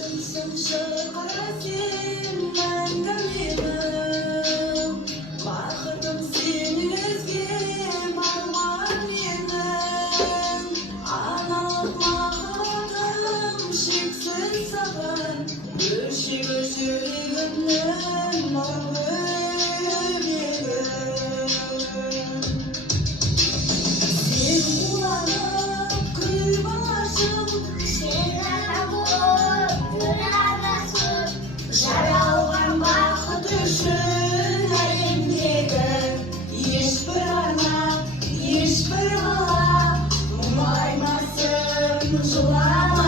Өзіңсің шырқара сен мәңгі менің, бақытым сенен өзге арман менің. Аналық махаббатым шексіз саған, бөлшегі жүрегімнің мың бөлегі. Сен қуанып күл балашым, жаралған бақыт үшін әлемдегі ешбір ана, ешбір бала мұңаймасын, жыламасын.